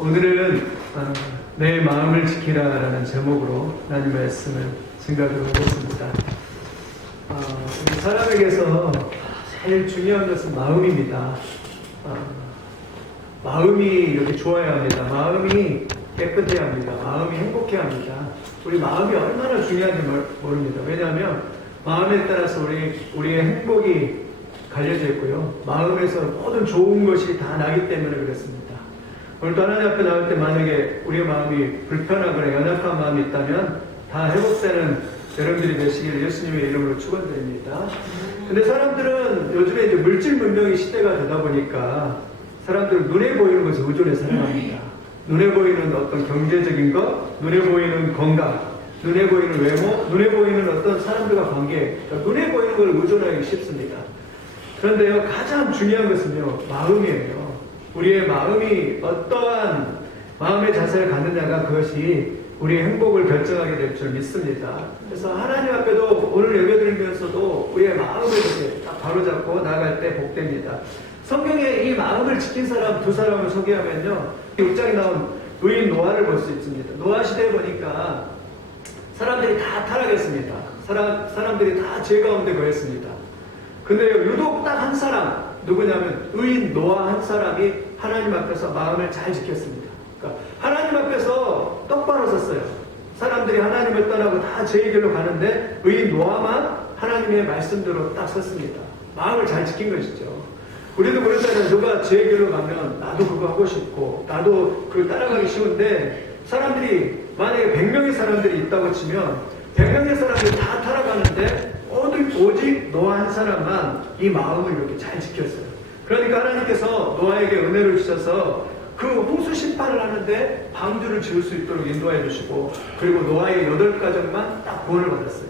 오늘은 내 마음을 지키라라는 제목으로 하나님 말씀을 생각해 보겠습니다. 우리 사람에게서 제일 중요한 것은 마음입니다. 마음이 이렇게 좋아야 합니다. 마음이 깨끗해야 합니다. 마음이 행복해야 합니다. 우리 마음이 얼마나 중요한지 모릅니다. 왜냐하면 마음에 따라서 우리의 행복이 갈려져 있고요. 마음에서 모든 좋은 것이 다 나기 때문에 그렇습니다. 오늘도 하나님 앞에 나올 때 만약에 우리의 마음이 불편하거나 연약한 마음이 있다면 다 회복되는 여러분들이 되시기를 예수님의 이름으로 축원드립니다. 근데 사람들은 요즘에 이제 물질 문명의 시대가 되다 보니까 사람들은 눈에 보이는 것에 의존해 살아갑니다. 눈에 보이는 어떤 경제적인 것, 눈에 보이는 건강, 눈에 보이는 외모, 눈에 보이는 어떤 사람들과 관계, 눈에 보이는 걸 의존하기 쉽습니다. 그런데요, 가장 중요한 것은요, 마음이에요. 우리의 마음이 어떠한 마음의 자세를 갖느냐가 그것이 우리의 행복을 결정하게 될 줄 믿습니다. 그래서 하나님 앞에도 오늘 예배드리면서도 우리의 마음을 이렇게 딱 바로잡고 나아갈 때 복됩니다. 성경에 이 마음을 지킨 사람 두 사람을 소개하면요, 6장에 나온 의인 노아를 볼 수 있습니다. 노아 시대에 보니까 사람들이 다 타락했습니다. 사람들이 다 죄 가운데 거했습니다. 근데 유독 딱 한 사람, 누구냐면 의인 노아 한 사람이 하나님 앞에서 마음을 잘 지켰습니다. 그러니까 하나님 앞에서 똑바로 섰어요. 사람들이 하나님을 떠나고 다 죄의 길로 가는데 의인 노아만 하나님의 말씀대로 딱 섰습니다. 마음을 잘 지킨 것이죠. 우리도 그렇잖아요. 누가 죄의 길로 가면 나도 그거 하고 싶고 나도 그걸 따라가기 쉬운데, 사람들이 만약에 100명의 사람들이 있다고 치면 100명의 사람들이 다 타락하는데 오직 노아 한 사람만 이 마음을 이렇게 잘 지켰어요. 그러니까 하나님께서 노아에게 은혜를 주셔서 그 홍수 심판을 하는데 방주를 지을 수 있도록 인도해 주시고, 그리고 노아의 8가정만 딱 구원을 받았어요.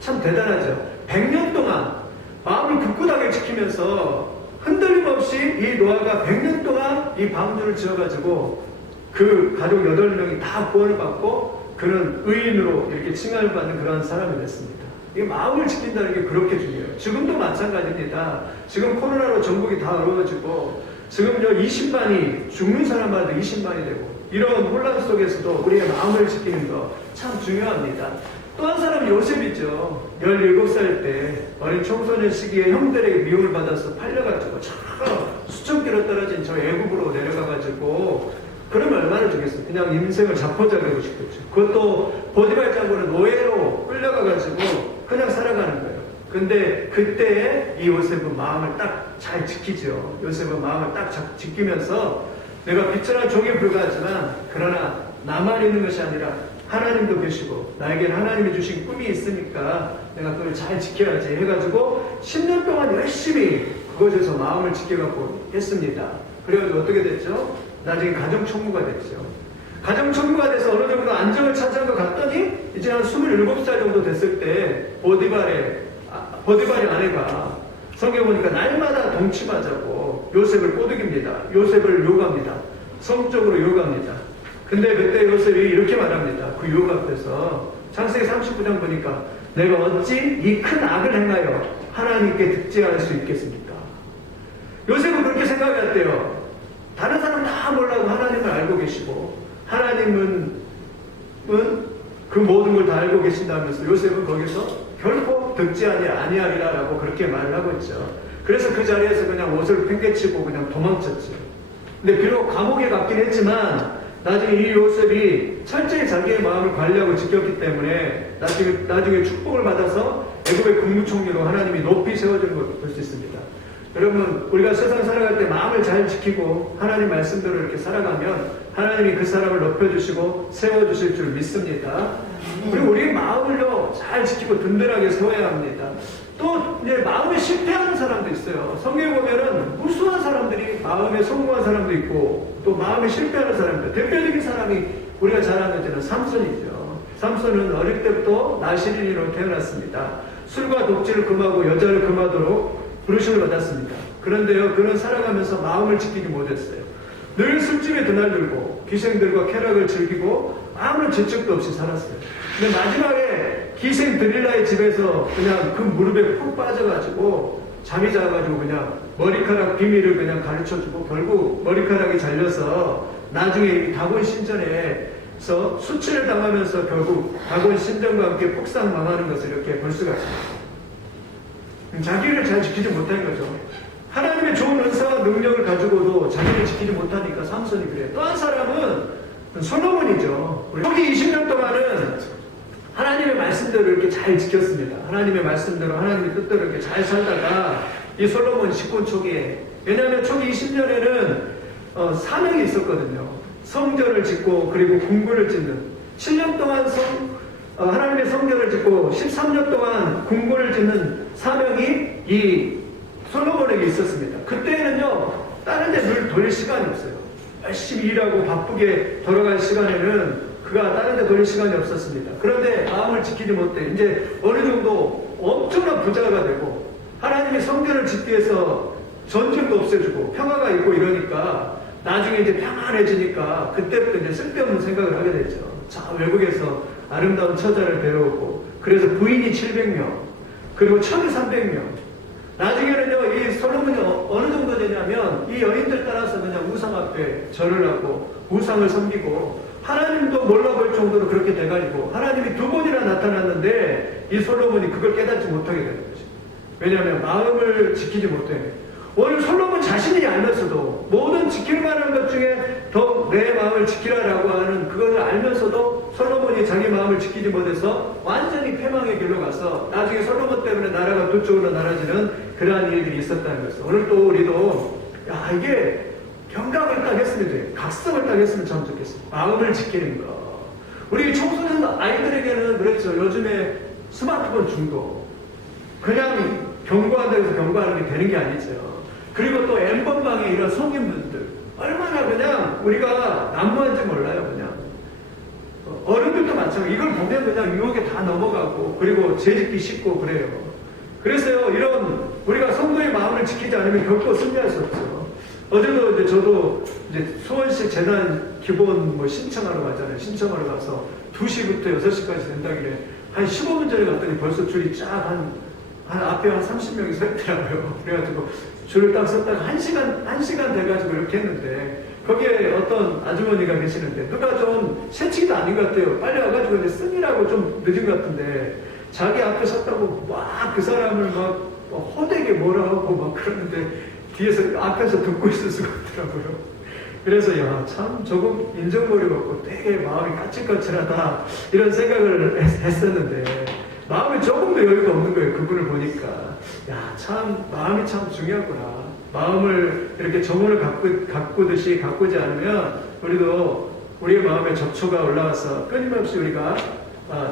참 대단하죠. 100년 동안 마음을 굳굳하게 지키면서 흔들림 없이 이 노아가 100년 동안 이 방주를 지어가지고 그 가족 8명이 다 구원을 받고 그는 의인으로 이렇게 칭함을 받는 그런 사람이 됐습니다. 이 마음을 지킨다는 게 그렇게 중요해요. 지금도 마찬가지입니다. 지금 코로나로 전국이 다 어려워지고 지금요 20만이 죽는 사람마다 20만이 되고 이런 혼란 속에서도 우리의 마음을 지키는 거 참 중요합니다. 또 한 사람이 요셉이죠. 17살 때 어린 청소년 시기에 형들에게 미움을 받아서 팔려가지고 저 수천 킬로 떨어진 저 애국으로 내려가가지고, 그러면 얼마나 좋겠어요. 그냥 인생을 자포자기하고 싶겠죠. 그것도 보디발 장군은 노예로 끌려가가지고 그냥 살아가는 거예요. 근데 그때 이 요셉은 마음을 딱 잘 지키죠. 요셉은 마음을 딱 지키면서 내가 비천한 종에 불과하지만 그러나 나만 있는 것이 아니라 하나님도 계시고 나에게는 하나님이 주신 꿈이 있으니까 내가 그걸 잘 지켜야지 해가지고 10년 동안 열심히 그곳에서 마음을 지켜갖고 했습니다. 그래가지고 어떻게 됐죠? 나중에 가정총무가 됐죠. 가정총무가 돼서 어느 정도 안정을 차지한 것 같더니 이제 한 27살 정도 됐을 때 보디발의 아내가 성경 보니까 날마다 동침하자고 요셉을 꼬드깁니다. 요셉을 요구합니다. 성적으로 요구합니다. 근데 그때 요셉이 이렇게 말합니다. 그 요구 앞에서 창세기 39장 보니까 내가 어찌 이 큰 악을 행하여 하나님께 득죄할 수 있겠습니까? 요셉은 그렇게 생각했대요. 다른 사람 다 몰라도 하나님을 알고 계시고 하나님은 그 모든 걸 다 알고 계신다면서 요셉은 거기서 결코 득죄하지 아니하리라라고 그렇게 말을 하고 있죠. 그래서 그 자리에서 그냥 옷을 팽개치고 그냥 도망쳤죠. 근데 비록 감옥에 갔긴 했지만 나중에 이 요셉이 철저히 자기의 마음을 관리하고 지켰기 때문에 나중에 축복을 받아서 애굽의 국무총리로 하나님이 높이 세워주는 걸 볼 수 있습니다. 여러분, 우리가 세상 살아갈 때 마음을 잘 지키고 하나님 말씀대로 이렇게 살아가면 하나님이 그 사람을 높여주시고 세워주실 줄 믿습니다. 그리고 우리 마음을요 잘 지키고 든든하게 세워야 합니다. 또 이제 마음에 실패하는 사람도 있어요. 성경에 보면은 무수한 사람들이 마음에 성공한 사람도 있고 또 마음에 실패하는 사람들, 대표적인 사람이 우리가 잘 아는 저는 삼손이죠. 삼손은 어릴 때부터 나시린이로 태어났습니다. 술과 독주를 금하고 여자를 금하도록 부르심을 받았습니다. 그런데요, 그는 살아가면서 마음을 지키지 못했어요. 늘 술집에 드나들고 기생들과 쾌락을 즐기고 아무런 재촉도 없이 살았어요. 근데 마지막에 기생 드릴라의 집에서 그냥 그 무릎에 푹 빠져가지고 잠이 자가지고 그냥 머리카락 비밀을 그냥 가르쳐주고 결국 머리카락이 잘려서 나중에 다곤 신전에서 수치를 당하면서 결국 다곤 신전과 함께 폭삭 망하는 것을 이렇게 볼 수가 있습니다. 자기를 잘 지키지 못한 거죠. 하나님의 좋은 은사와 능력을 가지고도 자기를 지키지 못하니까 삼손이 그래요. 또 한 사람은 솔로몬이죠. 초기 20년 동안은 하나님의 말씀대로 이렇게 잘 지켰습니다. 하나님의 말씀대로 하나님의 뜻대로 이렇게 잘 살다가 이 솔로몬 집권 초기에, 왜냐하면 초기 20년에는 사명이 있었거든요. 성전을 짓고 그리고 궁궐을 짓는 7년 동안 하나님의 성전을 짓고 13년 동안 궁궐을 짓는 사명이 이 솔로몬에게 있었습니다. 그때는요, 다른 데 늘 돌릴 시간이 없어요. 열심히 일하고 바쁘게 돌아갈 시간에는 그가 다른 데 돌릴 시간이 없었습니다. 그런데 마음을 지키지 못해 이제 어느 정도 엄청난 부자가 되고 하나님의 성전을 짓기 위해서 전쟁도 없애주고 평화가 있고 이러니까 나중에 이제 평안해지니까 그때부터 이제 쓸데없는 생각을 하게 됐죠. 자, 외국에서 아름다운 처자를 데려오고 그래서 부인이 700명 그리고 처녀 300명. 나중에는요, 이 솔로몬이 어느 정도 되냐면 이 여인들 따라서 그냥 우상 앞에 절을 하고 우상을 섬기고 하나님도 몰라볼 정도로 그렇게 돼가지고 하나님이 2번이나 나타났는데 이 솔로몬이 그걸 깨닫지 못하게 되는 거죠. 왜냐하면 마음을 지키지 못해. 오늘 솔로몬 자신이 알면서도 모든 지킬 만한 것 중에 더 내 마음을 지키라라고 하는 그것을 알면서도 솔로몬이 자기 마음을 지키지 못해서 완전히 패망의 길로 가서 나중에 솔로몬 때문에 나라가 두 쪽으로 나눠지는 그러한 일들이 있었다는 것이죠. 오늘 또 우리도 이게 경각을 딱 했으면 돼. 각성을 딱 했으면 참 좋겠습니다. 마음을 지키는 거. 우리 청소년 아이들에게는 그렇죠. 요즘에 스마트폰 중독. 그냥 경고한다고 해서 경고하는 게 되는 게 아니죠. 그리고 또 엠번방에 이런 성인분들 얼마나 그냥 우리가 난무한지 몰라요. 그냥 어른들도 마찬가지. 이걸 보면 그냥 유혹에 다 넘어가고 그리고 죄짓기 쉽고 그래요. 그래서요, 이런 우리가 성도의 마음을 지키지 않으면 결코 승리할 수 없죠. 어제도 이제 저도 이제 수원시 재단 기본 신청하러 가잖아요. 신청하러 가서 2시부터 6시까지 된다길래 한 15분 전에 갔더니 벌써 줄이 쫙 한 앞에 한 30명이 서 있더라고요. 그래가지고 줄을 딱 섰다가 1시간 돼가지고 이렇게 했는데 거기에 어떤 아주머니가 계시는데 누가 좀 새치기도 아닌 것 같아요. 빨리 와가지고 이제 승이라고 좀 늦은 것 같은데 자기 앞에 섰다고 막 그 사람을 막 호되게 뭐라 하고 막 그러는데 뒤에서 앞에서 듣고 있을 수가 없더라고요. 그래서 참 조금 인정머리가 없고 되게 마음이 까칠까칠하다 이런 생각을 했었는데 마음이 조금 더 여유가 없는 거예요. 그분을 보니까 참 마음이 참 중요하구나. 마음을 이렇게 정원을 가꾸듯이 가꾸지 않으면 우리도 우리의 마음에 접초가 올라와서 끊임없이 우리가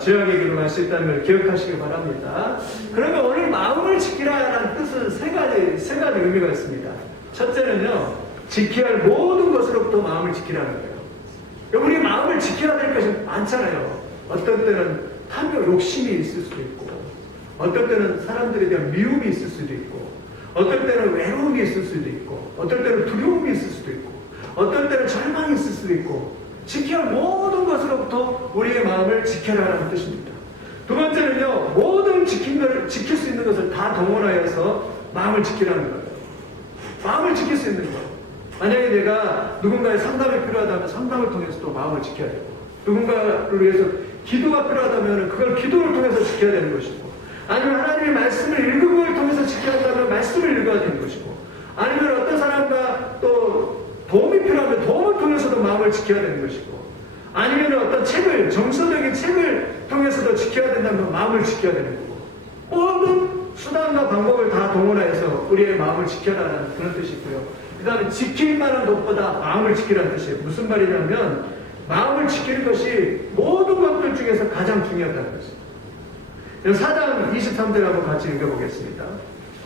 죄악의 길로 갈 수 있다는 걸 기억하시기 바랍니다. 그러면 오늘 마음을 지키라는 뜻은 세 가지 의미가 있습니다. 첫째는요, 지켜야 할 모든 것으로부터 마음을 지키라는 거예요. 우리 마음을 지켜야 될 것이 많잖아요. 어떤 때는 탐욕, 욕심이 있을 수도 있고, 어떤 때는 사람들에 대한 미움이 있을 수도 있고, 어떤 때는 외로움이 있을 수도 있고, 어떤 때는 두려움이 있을 수도 있고, 어떤 때는 절망이 있을 수도 있고, 지켜야 할 모든 것으로부터 우리의 마음을 지켜라라는 뜻입니다. 두 번째는요, 모든 지킬 수 있는 것을 다 동원하여서 마음을 지키라는 거예요. 마음을 지킬 수 있는 것. 만약에 내가 누군가의 상담이 필요하다면 상담을 통해서 또 마음을 지켜야 되고, 누군가를 위해서 기도가 필요하다면 그걸 기도를 통해서 지켜야 되는 것이고, 아니면 하나님의 말씀을 읽은 걸 통해서 지켜야 한다면 말씀을 읽어야 되는 것이고, 아니면 어떤 사람과 또 도움이 필요하면 도움을 통해서도 마음을 지켜야 되는 것이고, 아니면 어떤 책을, 정서적인 책을 통해서도 지켜야 된다면 마음을 지켜야 되는 거고, 모든 수단과 방법을 다 동원해서 우리의 마음을 지켜라는 그런 뜻이 있고요. 그 다음에 지킬 만한 것보다 마음을 지키라는 뜻이에요. 무슨 말이냐면 마음을 지키는 것이 모든 것들 중에서 가장 중요하다는 것입니다. 4장 23절을 한번 같이 읽어보겠습니다.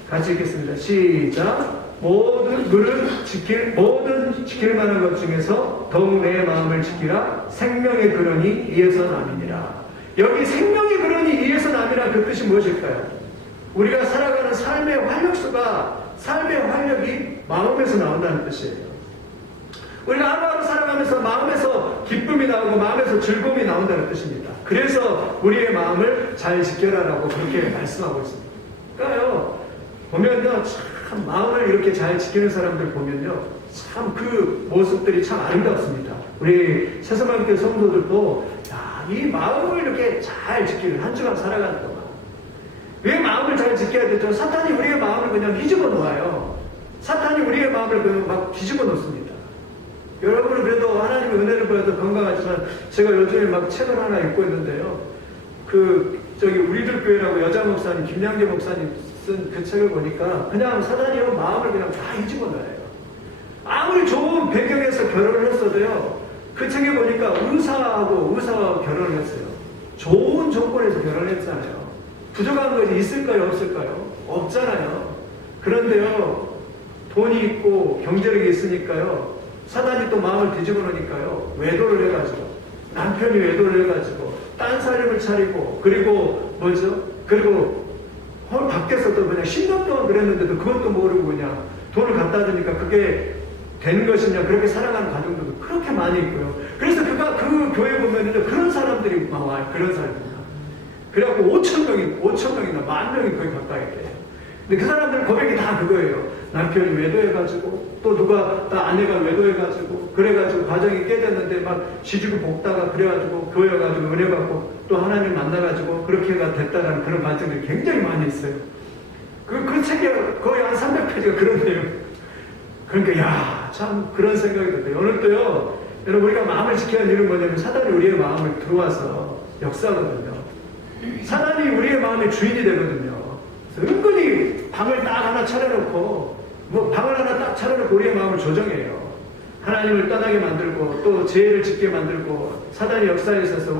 같이 읽겠습니다. 시작. 모든 지킬 만한 것 중에서 더욱 내 마음을 지키라. 생명의 근원이 이에서 남이니라. 여기 생명의 근원이 이에서 남이라 그 뜻이 무엇일까요? 우리가 살아가는 삶의 활력이 마음에서 나온다는 뜻이에요. 우리가 하루하루 살아가면서 마음에서 기쁨이 나오고 마음에서 즐거움이 나온다는 뜻입니다. 그래서 우리의 마음을 잘 지켜라라고 그렇게 말씀하고 있습니다. 그러니까요, 보면요, 참 마음을 이렇게 잘 지키는 사람들 보면요, 참 그 모습들이 참 아름답습니다. 우리 새서방교 성도들도 이 마음을 이렇게 잘 지키는 한 주간 살아가는 동안 왜 마음을 잘 지켜야 되죠? 사탄이 우리의 마음을 그냥 뒤집어 놓아요. 사탄이 우리의 마음을 그냥 막 뒤집어 놓습니다. 여러분은 그래도 하나님의 은혜를 보여도 건강하지만 제가 요즘에 막 책을 하나 읽고 있는데요. 우리들 교회라고 여자 목사님, 김양재 목사님 쓴 그 책을 보니까 그냥 사단이 마음을 그냥 다 뒤집어 놔요. 아무리 좋은 배경에서 결혼을 했어도요. 그 책에 보니까 의사와 결혼을 했어요. 좋은 조건에서 결혼을 했잖아요. 부족한 것이 있을까요? 없을까요? 없잖아요. 그런데요. 돈이 있고 경제력이 있으니까요. 사단이 또 마음을 뒤집어 놓으니까요. 외도를 해가지고 남편이 외도를 해가지고 딴사람을 차리고 그리고 밖에서 또 그냥 10년 동안 그랬는데도 그것도 모르고 그냥 돈을 갖다 주니까 그게 되는 것이냐 그렇게 살아가는 가정들도 그렇게 많이 있고요. 그래서 그 교회 보면은 그런 사람들이 와요. 그런 사람들이. 그래갖고 5,000명이나 10,000명이 거의 가까이 돼요. 근데 그 사람들 고백이 다 그거예요. 남편이 외도해가지고 또 누가 아내가 외도해가지고 그래가지고 가정이 깨졌는데 막 시집을 볶다가 그래가지고 교회 가지고 은혜 받고 또 하나님 만나가지고 그렇게가 됐다라는 그런 반증들이 굉장히 많이 있어요. 그 책에 거의 한 300페이지가 그런 내용. 그러니까 참 그런 생각이 들어요. 오늘 또요 여러분 우리가 마음을 지켜야 하는 이유는 뭐냐면 사단이 우리의 마음을 들어와서 역사하거든요. 사단이 우리의 마음의 주인이 되거든요. 그래서 은근히 방을 딱 하나 차려놓고 방을 하나 딱 차려놓고 우리의 마음을 조정해요. 하나님을 떠나게 만들고 또 죄를 짓게 만들고 사단의 역사에 있어서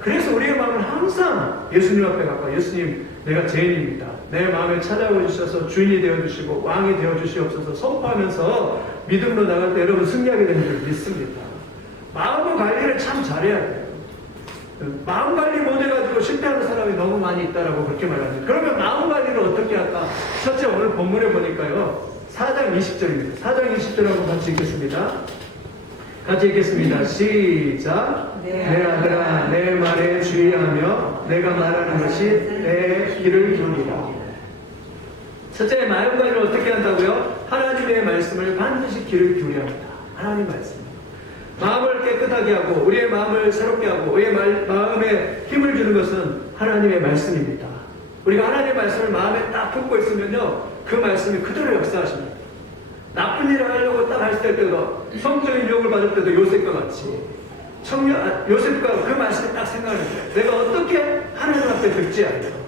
그래서 우리의 마음을 항상 예수님 앞에 갖고 예수님 내가 죄인입니다. 내 마음에 찾아와 주셔서 주인이 되어주시고 왕이 되어주시옵소서 선포하면서 믿음으로 나갈 때 여러분 승리하게 되는 줄 믿습니다. 마음 관리를 참 잘해야 돼요. 마음 관리 못해가지고 실패하는 사람이 너무 많이 있다라고 그렇게 말합니다. 그러면 마음 관리를 어떻게 할까? 첫째 오늘 본문에 보니까요. 4장 20절입니다. 4장 20절 한번 같이 읽겠습니다. 같이 읽겠습니다. 시작. 내 아들아 내 말에 주의하며 내가 말하는 것이 내 귀를 기울이라. 첫째 마음 관리를 어떻게 한다고요? 하나님의 말씀을 반드시 귀를 기울여야 합니다. 하나님 말씀. 마음을 깨끗하게 하고 우리의 마음을 새롭게 하고 우리의 마음에 힘을 주는 것은 하나님의 말씀입니다. 우리가 하나님의 말씀을 마음에 딱 품고 있으면요 그 말씀이 그대로 역사하십니다. 나쁜 일을 하려고 딱 했을 때도 성적인 유혹을 받을 때도 요셉과 같이 요셉과 그 말씀이 딱 생각을 해요. 내가 어떻게 하나님 앞에 듣지 않아요.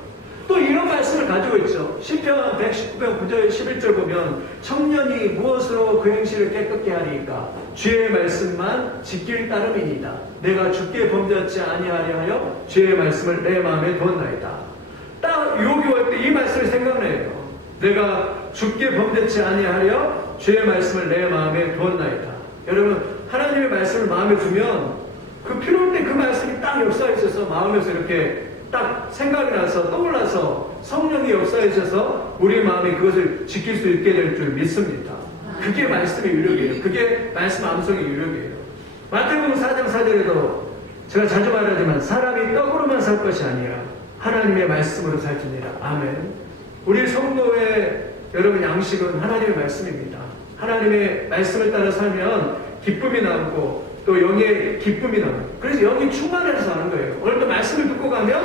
또 이런 말씀을 가지고 있죠. 시편 119편 9절 11절 보면 청년이 무엇으로 그 행실을 깨끗게 하리까 주의 말씀만 지킬 따름이니이다. 내가 주께 범죄하지 아니하려 하여 주의 말씀을 내 마음에 두었나이다. 딱 유혹이 올 때 이 말씀을 생각해요. 내가 주께 범죄치 아니하려 주의 말씀을 내 마음에 두었나이다. 여러분 하나님의 말씀을 마음에 두면 그 필요할 때 그 말씀이 딱 역사에 있어서 마음에서 이렇게 딱 생각이 나서 떠올라서 성령이 역사에 있어서 우리 마음이 그것을 지킬 수 있게 될 줄 믿습니다. 그게 말씀의 유력이에요. 그게 말씀 암송의 유력이에요. 마태복음 4장 4절에도 제가 자주 말하지만 사람이 떡으로만 살 것이 아니라 하나님의 말씀으로 살지니라. 아멘. 우리 성도의 여러분 양식은 하나님의 말씀입니다. 하나님의 말씀을 따라 살면 기쁨이 남고 또 영의 기쁨이 남고 그래서 영이 충만해서 하는 거예요. 오늘도 말씀을 듣고 가면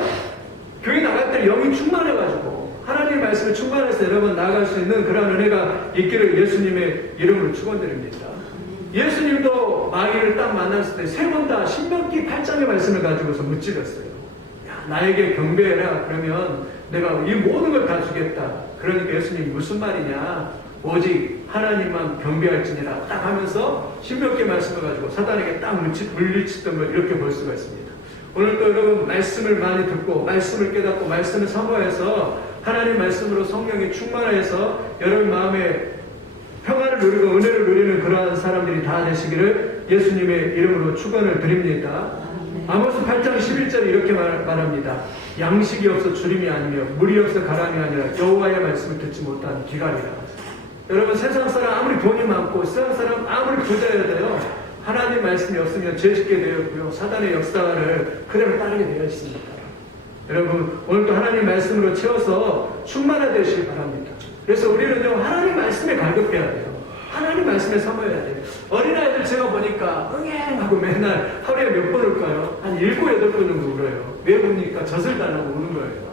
교회 나갈 때 영이 충만해가지고 하나님의 말씀을 충만해서 여러분 나아갈 수 있는 그런 은혜가 있기를 예수님의 이름으로 축원드립니다. 예수님도 마귀를 딱 만났을 때 세 번 다 신명기 8장의 말씀을 가지고서 무찌렀어요. 야, 나에게 경배해라. 그러면 내가 이 모든 걸 다 주겠다. 그러니까 예수님 무슨 말이냐? 오직 하나님만 경배할지니라 딱 하면서 신명기 말씀을 가지고 사단에게 딱 물리치던 걸 이렇게 볼 수가 있습니다. 오늘도 여러분 말씀을 많이 듣고 말씀을 깨닫고 말씀을 사모해서 하나님 말씀으로 성령이 충만해서 여러분 마음에 평안을 누리고 은혜를 누리는 그러한 사람들이 다 되시기를 예수님의 이름으로 축원을 드립니다. 아모스 8장 11절에 이렇게 말합니다. 양식이 없어 주림이 아니며 물이 없어 가람이 아니라 여호와의 말씀을 듣지 못한 기갈이라. 여러분 세상 사람 아무리 돈이 많고 세상 사람 아무리 부자여도요 하나님 말씀이 없으면 죄짓게 되었고요 사단의 역사를 그대로 따르게 되어 있습니다. 여러분 오늘도 하나님 말씀으로 채워서 충만하 되시기 바랍니다. 그래서 우리는요 하나님 말씀에 갈급해야 돼요. 하나님 말씀에 섬어야 돼요. 어린아이들 제가 보니까 응애하고 맨날 하루에 몇 번 울까요? 한 7, 8번 정도 울어요. 왜 우니까 젖을 달라고 우는 거예요.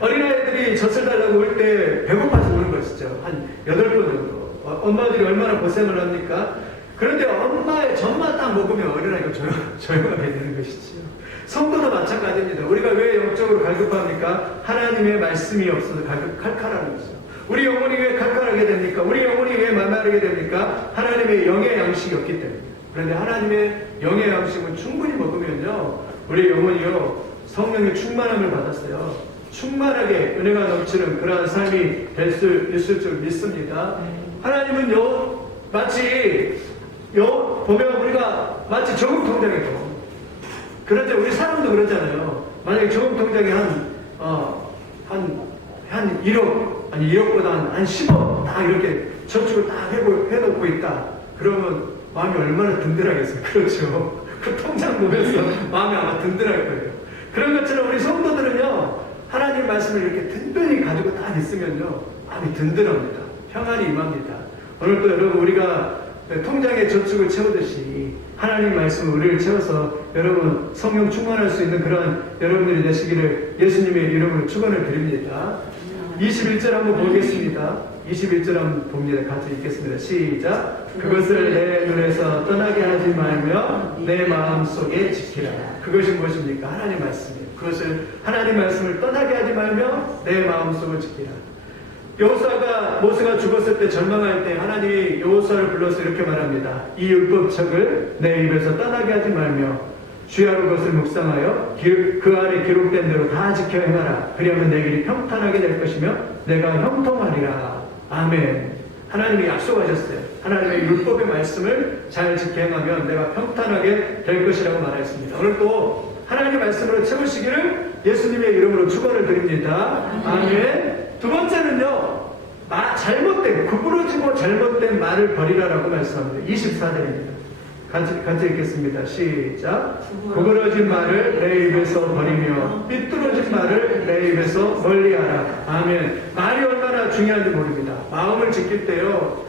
어린아이들이 젖을 달라고 울 때 배고파서 우는 것이죠. 한 8번 정도. 엄마들이 얼마나 고생을 합니까? 그런데 엄마의 젖만 딱 먹으면 어린아이가 조용하게 되는 것이지요. 성도도 마찬가지입니다. 우리가 왜 영적으로 갈급합니까? 하나님의 말씀이 없어서 칼칼한 거죠. 우리 영혼이 왜 칼칼하게 됩니까? 우리 영혼이 왜 만마르게 됩니까? 하나님의 영의 양식이 없기 때문에. 그런데 하나님의 영의 양식은 충분히 먹으면요, 우리 영혼이요, 성령의 충만함을 받았어요. 충만하게 은혜가 넘치는 그러한 삶이 될 수 있을 줄 믿습니다. 하나님은요, 마치 보면 우리가 마치 저금통장이고, 그런데 우리 사람도 그러잖아요. 만약에 저금통장에 한 1억, 아니 1억보다 한 10억 다 이렇게 저축을 다 해놓고 있다. 그러면 마음이 얼마나 든든하겠어요. 그렇죠. 그 통장 보면서 마음이 아마 든든할 거예요. 그런 것처럼 우리 성도들은요, 하나님 말씀을 이렇게 든든히 가지고 딱 있으면요, 마음이 든든합니다. 평안이 임합니다. 오늘도 여러분, 우리가 통장에 저축을 채우듯이 하나님 말씀은 우리를 채워서 여러분 성령 충만할 수 있는 그런 여러분들이 되시기를 예수님의 이름으로 축원을 드립니다. 21절 한번 보겠습니다. 21절 한번 봅니다. 같이 읽겠습니다. 시작. 그것을 내 눈에서 떠나게 하지 말며 내 마음속에 지키라. 그것이 무엇입니까? 하나님 말씀이에요. 그것을 하나님 말씀을 떠나게 하지 말며 내 마음속을 지키라. 모세가 죽었을 때 절망할 때 하나님이 여호수아를 불러서 이렇게 말합니다. 이 율법책을 내 입에서 떠나게 하지 말며 주야로 그것을 묵상하여 그 안에 기록된 대로 다 지켜 행하라. 그리하면 내 길이 평탄하게 될 것이며 내가 형통하리라. 아멘. 하나님이 약속하셨어요. 하나님의 율법의 말씀을 잘 지켜 행하면 내가 평탄하게 될 것이라고 말했습니다. 오늘 또 하나님의 말씀으로 채우시기를 예수님의 이름으로 축원을 드립니다. 아멘. 두 번째는요, 구부러지고 잘못된 말을 버리라라고 말씀합니다. 24절입니다. 같이 읽겠습니다. 시작. 구부러진 말을 내 입에서 버리며 삐뚤어진 말을 내 입에서 멀리하라. 아멘. 말이 얼마나 중요한지 모릅니다. 마음을 지킬 때요,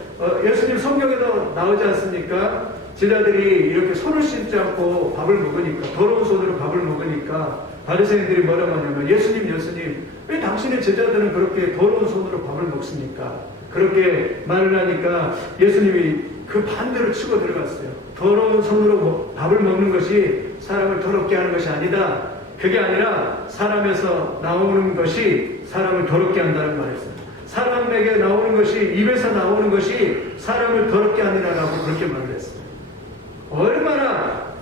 예수님 성경에도 나오지 않습니까? 제자들이 이렇게 손을 씻지 않고 밥을 먹으니까, 더러운 손으로 밥을 먹으니까 바리새인들이 뭐라고 하냐면, 예수님 왜 당신의 제자들은 그렇게 더러운 손으로 밥을 먹습니까? 그렇게 말을 하니까 예수님이 그 반대로 치고 들어갔어요. 더러운 손으로 밥을 먹는 것이 사람을 더럽게 하는 것이 아니다. 그게 아니라 사람에서 나오는 것이 사람을 더럽게 한다는 말이었어요. 사람에게 나오는 것이, 입에서 나오는 것이 사람을 더럽게 하느라라고 그렇게 말을 했어요.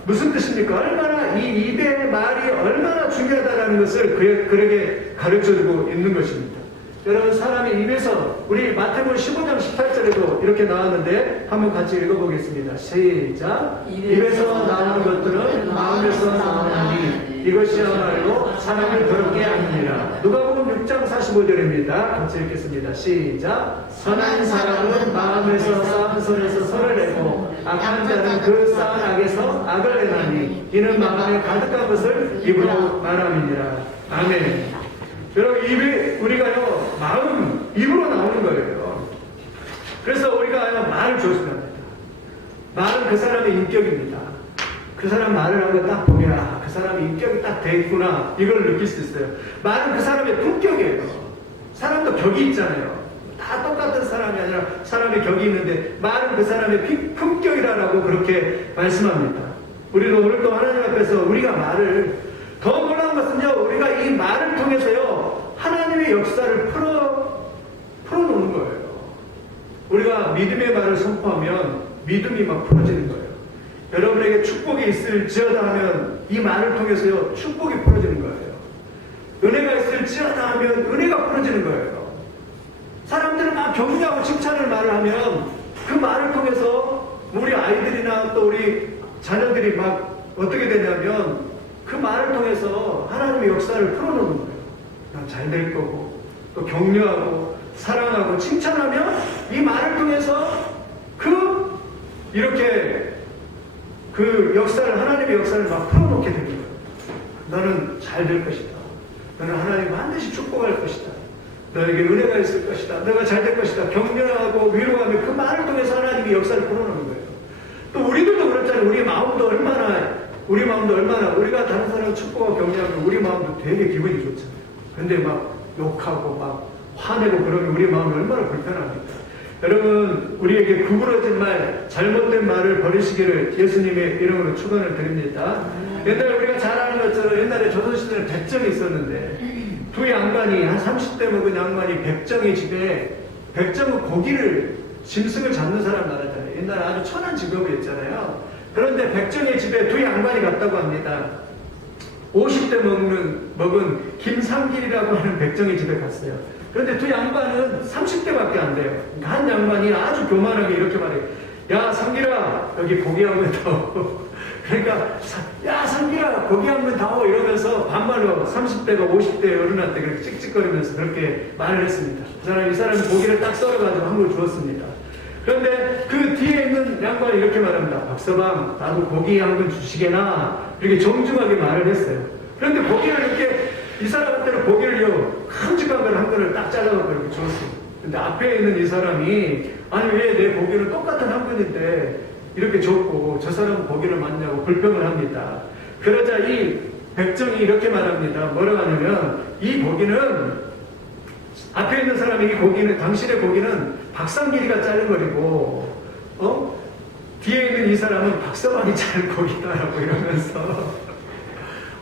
무슨 뜻입니까? 얼마나 이 입의 말이 얼마나 중요하다는 것을 그에게 가르쳐주고 있는 것입니다. 여러분, 사람의 입에서, 우리 마태복음 15장 18절에도 이렇게 나왔는데 한번 같이 읽어보겠습니다. 시작. 입에서 나오는 것들은 마음에서 나오나니 이것이야말로 사람을 더럽게 하느니라. 누가복음 6장 45절입니다. 같이 읽겠습니다. 시작. 선한 사람은 마음에서 쌓은 손에서 선을 내고 악한 자는 그 쌓은 악에서 악을 내나니 이는 마음에 가득한 것을 입으로 말함이니라. 아멘. 여러분, 우리가요, 입으로 나오는 거예요. 그래서 우리가 말을 조심합니다. 말은 그 사람의 인격입니다. 그 사람 말을 하고 딱 보면, 그 사람의 인격이 딱 돼 있구나, 이걸 느낄 수 있어요. 말은 그 사람의 품격이에요. 사람도 격이 있잖아요. 다 똑같은 사람이 아니라 사람의 격이 있는데, 말은 그 사람의 품격이라고 그렇게 말씀합니다. 우리도 오늘 또 하나님 앞에서 우리가 더 놀라운 것은요, 우리가 이 말을 통해서요, 하나님의 역사를 풀어놓는 거예요. 우리가 믿음의 말을 선포하면 믿음이 막 풀어지는 거예요. 여러분에게 축복이 있을지어다 하면 이 말을 통해서요, 축복이 풀어지는 거예요. 은혜가 있을지어다 하면 은혜가 풀어지는 거예요. 사람들은 막 격려하고 칭찬을 말을 하면 그 말을 통해서 우리 아이들이나 또 우리 자녀들이 막 어떻게 되냐면 그 말을 통해서 하나님의 역사를 풀어놓는 거예요. 난 잘 될 거고, 또 격려하고, 사랑하고, 칭찬하면 이 말을 통해서 이렇게 그 역사를, 하나님의 역사를 막 풀어놓게 되는 거예요. 너는 잘 될 것이다. 너는 하나님 반드시 축복할 것이다. 너에게 은혜가 있을 것이다. 너가 잘 될 것이다. 격려하고 위로하며 그 말을 통해서 하나님이 역사를 풀어놓는 거예요. 또 우리들도 그렇잖아요. 우리 마음도 얼마나 우리가 다른 사람을 축복하고 격려하면 우리 마음도 되게 기분이 좋잖아요. 근데 막 욕하고 막 화내고 그러면 우리 마음이 얼마나 불편합니까? 여러분, 우리에게 구부러진 말, 잘못된 말을 버리시기를 예수님의 이름으로 축원을 드립니다. 옛날에 우리가 잘 아는 것처럼 옛날에 조선시대는 백정이 있었는데 두 양반이, 한 30대 먹은 양반이 백정의 집에, 백정은 고기를, 짐승을 잡는 사람 말하잖아요. 옛날에 아주 천한 직업이었잖아요. 그런데 백정의 집에 두 양반이 갔다고 합니다. 50대 먹은 김상길이라고 하는 백정의 집에 갔어요. 그런데 두 양반은 30대밖에 안 돼요. 한 양반이 아주 교만하게 이렇게 말해요. 야, 상길아, 여기 고기 한 번 더. 그러니까, 야, 상길아, 고기 한 번 더. 이러면서 반말로 30대가 50대 어른한테 그렇게 찍찍거리면서 그렇게 말을 했습니다. 이 사람이 고기를 딱 썰어가지고 한 걸 주었습니다. 그런데 그 뒤에 있는 양반이 이렇게 말합니다. 박서방, 나도 고기 한 번 주시게나. 이렇게 정중하게 말을 했어요. 그런데 고기를 이렇게, 이 사람한테는 고기를요, 큼직한 걸 한 거를 딱 잘라갖고 이렇게 줬어요. 근데 앞에 있는 이 사람이, 아니, 왜 내 고기는 똑같은 한 분인데 이렇게 줬고 저 사람은 고기를 맞냐고 불평을 합니다. 그러자 이 백정이 이렇게 말합니다. 뭐라고 하냐면, 이 고기는, 앞에 있는 사람이 이 고기는, 당신의 고기는 박상길이가 자른 거리고, 뒤에 있는 이 사람은 박서방이 자른 고기다라고 이러면서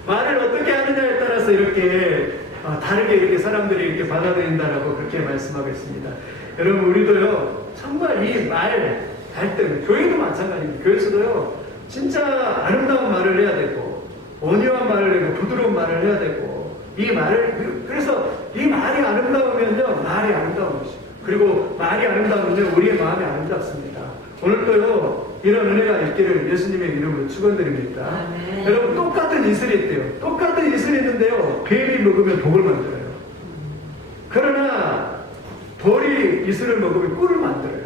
말을 어떻게 하느냐에 따라서 이렇게 다르게 이렇게 사람들이 이렇게 받아들인다라고 그렇게 말씀하고 있습니다. 여러분, 우리도요, 정말 이 말 할 때, 교회도 마찬가지입니다. 교회에서도요, 진짜 아름다운 말을 해야 되고, 온유한 말을 해고, 부드러운 말을 해야 되고, 이 말을, 그래서 이 말이 아름다우면요, 말이 아름다운 것이죠. 그리고 말이 아름다우면요, 우리의 마음이 아름답습니다. 오늘도요, 이런 은혜가 있기를 예수님의 이름으로 축원드립니다. 여러분, 똑같은 이슬이 있대요. 똑같은 이슬이 있는데요, 뱀이 먹으면 독을 만들어요. 그러나 돌이 이슬을 먹으면 꿀을 만들어요.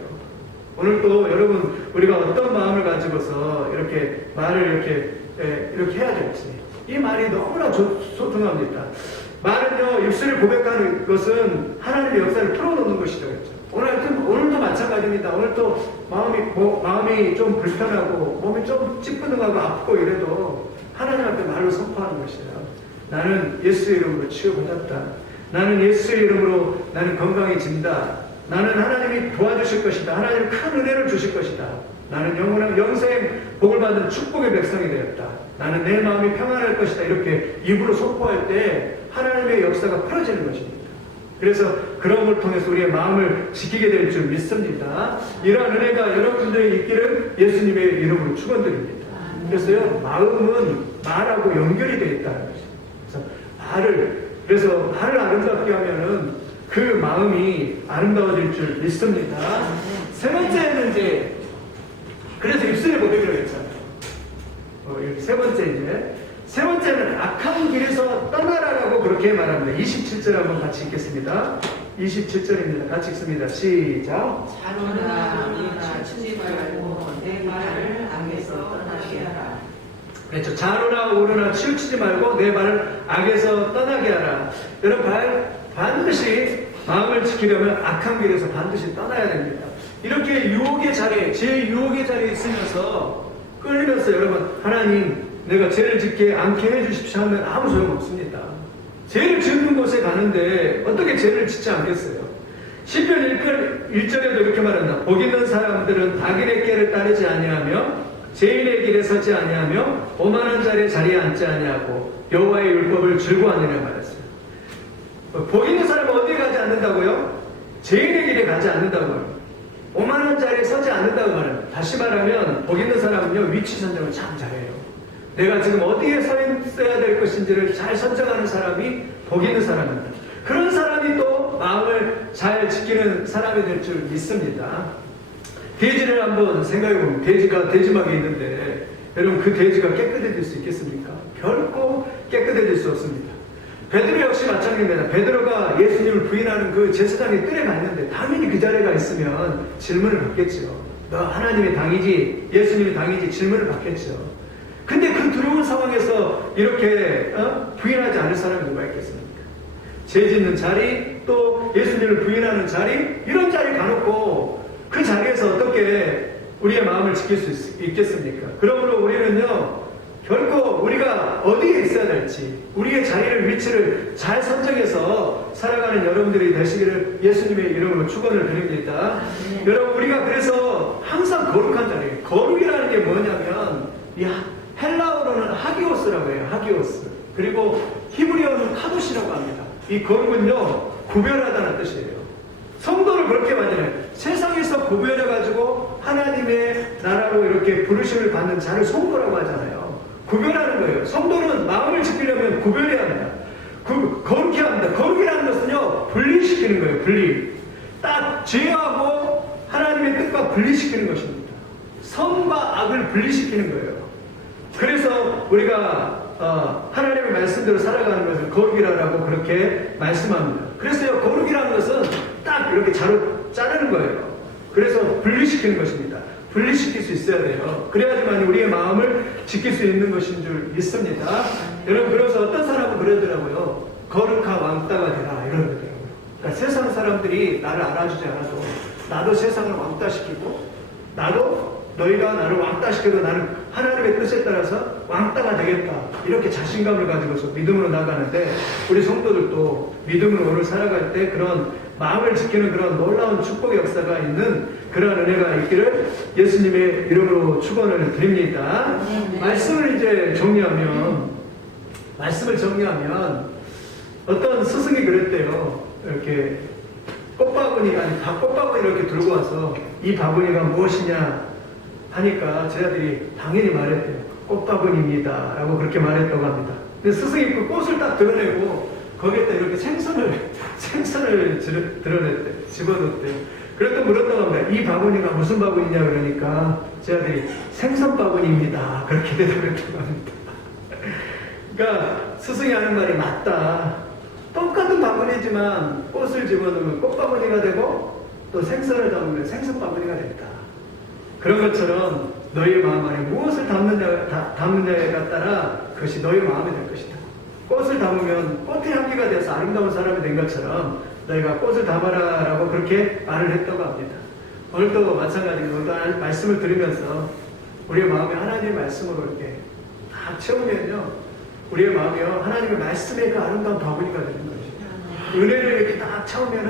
오늘도 여러분, 우리가 어떤 마음을 가지고서 이렇게 말을 이렇게 해야 될지, 이 말이 너무나 소중합니다. 말은요, 입술을 고백하는 것은 하나님의 역사를 풀어놓는 것이죠. 오늘도 마찬가지입니다. 오늘도 마음이 좀 불편하고 몸이 좀 찌뿌둥하고 아프고 이래도 하나님한테 말로 선포하는 것이에요. 나는 예수의 이름으로 치유받았다. 나는 예수의 이름으로 나는 건강해진다. 나는 하나님이 도와주실 것이다. 하나님 큰 은혜를 주실 것이다. 나는 영원한 영생 복을 받은 축복의 백성이 되었다. 나는 내 마음이 평안할 것이다. 이렇게 입으로 선포할 때 하나님의 역사가 풀어지는 것입니다. 그래서 그런 걸 통해서 우리의 마음을 지키게 될 줄 믿습니다. 이러한 은혜가 여러분들이 있기를 예수님의 이름으로 축원드립니다. 그래서요, 마음은 말하고 연결이 되어 있다는 것입니다. 그래서 말을 아름답게 하면은 그 마음이 아름다워질 줄 믿습니다. 세 번째는 이제, 그래서 입술의 고백이라고 했잖아요. 세 번째는 악한 길에서 떠나라라고 그렇게 말합니다. 27절 한번 같이 읽겠습니다. 27절입니다. 같이 읽습니다. 시작. 자로나 치지 말고 내 말을 악에서 떠나게 하라. 그렇죠. 자로나 오르나 치우치지 말고 내 발을 악에서 떠나게 하라. 여러분, 반드시 마음을 지키려면 악한 길에서 반드시 떠나야 됩니다. 이렇게 유혹의 자리에, 제 유혹의 자리에 있으면서 끌리면서 여러분, 하나님, 내가 죄를 짓게 않게 해주십시오 하면 아무 소용없습니다. 죄를 짓는 곳에 가는데 어떻게 죄를 짓지 않겠어요? 시편 1절에도 이렇게 말한다. 복 있는 사람들은 악인의 길을 따르지 아니하며 죄인의 길에 서지 아니하며 오만한 자리에 앉지 아니하고 여호와의 율법을 즐거워하느냐 말했어요. 복 있는 사람은 어디에 가지 않는다고요? 죄인의 길에 가지 않는다고요. 오만한 자리에 서지 않는다고 말합니다. 다시 말하면 복 있는 사람은요, 위치 선정을 참 잘해요. 내가 지금 어디에 서 있어야 될 것인지를 잘 선정하는 사람이 복 있는 사람입니다. 그런 사람이 또 마음을 잘 지키는 사람이 될 줄 믿습니다. 돼지를 한번 생각해보면 돼지막이 있는데 여러분, 그 돼지가 깨끗해질 수 있겠습니까? 결코 깨끗해질 수 없습니다. 베드로 역시 마찬가지입니다. 베드로가 예수님을 부인하는 그 제사장의 뜰에 갔는데 당연히 그 자리에 가 있으면 질문을 받겠죠. 너 하나님의 당이지, 예수님의 당이지, 질문을 받겠죠. 근데 그 두려운 상황에서 이렇게 부인하지 않을 사람이 누가 있겠습니까? 죄 짓는 자리, 또 예수님을 부인하는 자리, 이런 자리 가놓고 그 자리에서 어떻게 우리의 마음을 지킬 수 있겠습니까? 그러므로 우리는요, 결코 우리가 어디에 있어야 될지, 우리의 자리를, 위치를 잘 선정해서 살아가는 여러분들이 되시기를 예수님의 이름으로 축원을 드립니다. 여러분, 우리가 그래서 항상 거룩한 자리, 거룩이라는 게 뭐냐면, 헬라어로는 하기오스라고 해요. 하기오스. 그리고 히브리어는 카도시라고 합니다. 이 거룩은요, 구별하다는 뜻이에요. 성도를 그렇게 만드는, 세상에서 구별해가지고 하나님의 나라로 이렇게 부르심을 받는 자를 성도라고 하잖아요. 구별하는 거예요. 성도는 마음을 지키려면 구별해야 합니다. 거룩해야 합니다. 거룩이라는 것은요, 분리시키는 거예요. 분리. 딱 죄하고 하나님의 뜻과 분리시키는 것입니다. 선과 악을 분리시키는 거예요. 그래서 우리가 하나님의 말씀대로 살아가는 것을 거룩이라고 그렇게 말씀합니다. 그래서요, 거룩이라는 것은 딱 이렇게 자르는 거예요. 그래서 분리시키는 것입니다. 분리시킬 수 있어야 돼요. 그래야지만 우리의 마음을 지킬 수 있는 것인 줄 믿습니다. 여러분, 그래서 어떤 사람은 그러더라고요. 거룩한 왕따가 되라, 이러더라고요. 그러니까 세상 사람들이 나를 알아주지 않아도 나도 세상을 왕따시키고, 나도 너희가 나를 왕따시켜도 나는 하나님의 뜻에 따라서 왕따가 되겠다, 이렇게 자신감을 가지고서 믿음으로 나가는데, 우리 성도들도 믿음으로 오늘 살아갈 때 그런 마음을 지키는 그런 놀라운 축복의 역사가 있는 그런 은혜가 있기를 예수님의 이름으로 축원을 드립니다. 말씀을 이제 정리하면, 어떤 스승이 그랬대요. 이렇게 꽃바구니, 꽃바구니 이렇게 들고 와서 이 바구니가 무엇이냐 하니까 제자들이 당연히 말했대요. 꽃바구니입니다 라고 그렇게 말했다고 합니다. 근데 스승이 그 꽃을 딱 드러내고 거기에다 이렇게 생선을 드러냈대, 집어넣었대요. 그랬더니 물었다고 합니다. 이 바구니가 무슨 바구니냐 그러니까 제자들이 생선 바구니입니다, 그렇게 대답했다고 합니다. 그러니까 스승이 하는 말이 맞다. 똑같은 바구니지만 꽃을 집어넣으면 꽃바구니가 되고, 또 생선을 담으면 생선 바구니가 된다. 그런 것처럼 너희의 마음 안에 무엇을 담느냐에 따라 그것이 너희의 마음이 될 것이다. 꽃을 담으면 꽃의 향기가 돼서 아름다운 사람이 된 것처럼 너희가 꽃을 담아라 라고 그렇게 말을 했다고 합니다. 오늘도 마찬가지로 오늘도 말씀을 들으면서 우리의 마음에 하나님의 말씀으로 이렇게 딱 채우면요, 우리의 마음이요, 하나님의 말씀의 그 아름다운 바구니가 되는 것이죠. 은혜를 이렇게 딱 채우면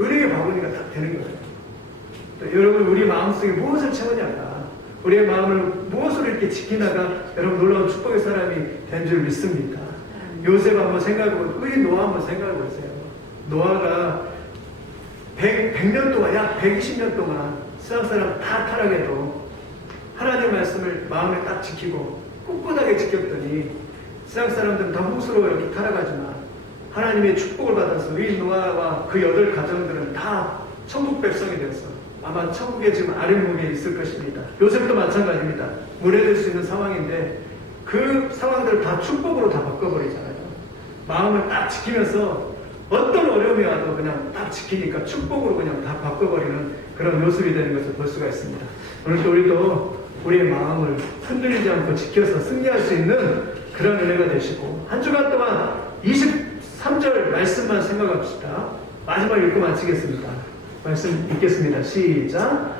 은혜의 바구니가 딱 되는 거예요. 여러분, 우리 마음속에 무엇을 채우냐가, 우리의 마음을 무엇으로 이렇게 지키다가 여러분 놀라운 축복의 사람이 된 줄 믿습니다. 요셉 한번 생각해보고, 이 노아 한번 생각해보세요. 노아가 100년 동안, 약 120년 동안 세상 사람 다 타락해도 하나님의 말씀을 마음에 딱 지키고 꿋꿋하게 지켰더니 세상 사람들은 다 홍수로 이렇게 타락하지만 하나님의 축복을 받아서 이 노아와 그 8가정들은 다 천국 백성이 되었어. 아마 천국에 지금 아랫몸에 있을 것입니다. 요셉도 마찬가지입니다. 무례될 수 있는 상황인데 그 상황들을 다 축복으로 다 바꿔버리잖아요. 마음을 딱 지키면서 어떤 어려움이 와도 그냥 딱 지키니까 축복으로 그냥 다 바꿔버리는 그런 모습이 되는 것을 볼 수가 있습니다. 오늘도 우리도 우리의 마음을 흔들리지 않고 지켜서 승리할 수 있는 그런 은혜가 되시고, 한 주간 동안 23절 말씀만 생각합시다. 마지막 읽고 마치겠습니다. 말씀 읽겠습니다. 시작.